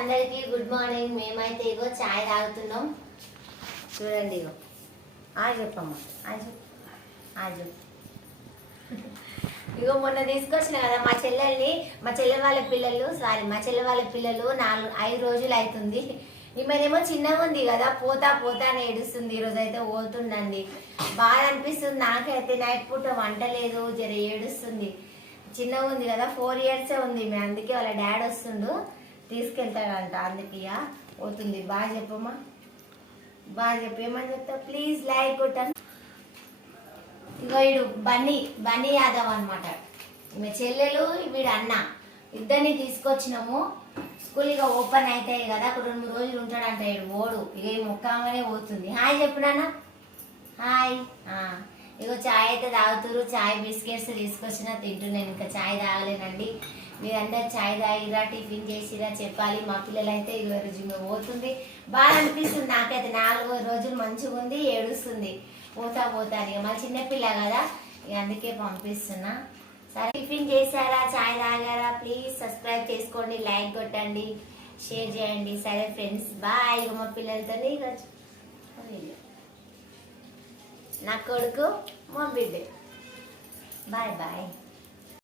అందరికి good morning. మేమైతే ఇగో చాయ్ తాగుతున్నాం. చూడండి ఇగో చెప్పమ్మా చెప్పు. ఇగో మొన్న తీసుకొచ్చిన కదా మా చెల్లె వాళ్ళ పిల్లలు 5 రోజులు అవుతుంది. ఈమెనేమో చిన్నగా ఉంది కదా, పోతా అని ఏడుస్తుంది. ఈరోజు అయితే పోతుండండి. బాగా అనిపిస్తుంది నాకైతే. నైట్ పూట వంట లేదు, జర ఏడుస్తుంది. చిన్నగా ఉంది కదా, 4 years ఉంది. అందుకే వాళ్ళ డాడీ వస్తుండు, తీసుకెళ్తాడంట. అందుకే పోతుంది. బాగా చెప్పమ్మా, బాగా చెప్పేమని చెప్తా. ప్లీజ్ లైక్ కొట్టండి. ఇగో వీడు బన్నీ యాదవ్ అనమాట. ఈమె చెల్లెలు, వీడు అన్న, ఇద్దరిని తీసుకొచ్చినాము. స్కూల్ ఇక ఓపెన్ అవుతాయి కదా, అక్కడ 2-3 రోజులు ఉంటాడంట. ఓడు ఇక ఈ ముక్కామనే పోతుంది. హాయ్ చెప్పునా. హాయ్. ఇగో చాయ్ అయితే తాగుతురు. చాయ్ బిస్కెట్స్ తీసుకొచ్చిన తింటున్నాను. ఇంకా చాయ్ తాగలేనండి. మీరందరు చాయ్ తాగిరా, టిఫిన్ చేసిరా చెప్పాలి. మా పిల్లలు అయితే ఇరవై రోజులు పోతుంది. బాగా అనిపిస్తుంది నాకైతే. 4 రోజులు మంచిగా ఉంది, ఏడుస్తుంది. పోతాను ఇక మళ్ళీ చిన్నపిల్ల కదా, ఇక అందుకే పంపిస్తున్నా. సరే, టిఫిన్ చేశారా, చాయ్ తాగారా? ప్లీజ్ సబ్స్క్రైబ్ చేసుకోండి, లైక్ కొట్టండి, షేర్ చేయండి. సరే ఫ్రెండ్స్, బాయ్. ఇక మా పిల్లలతో నా కొడుకు, మా బిడ్డ. బాయ్.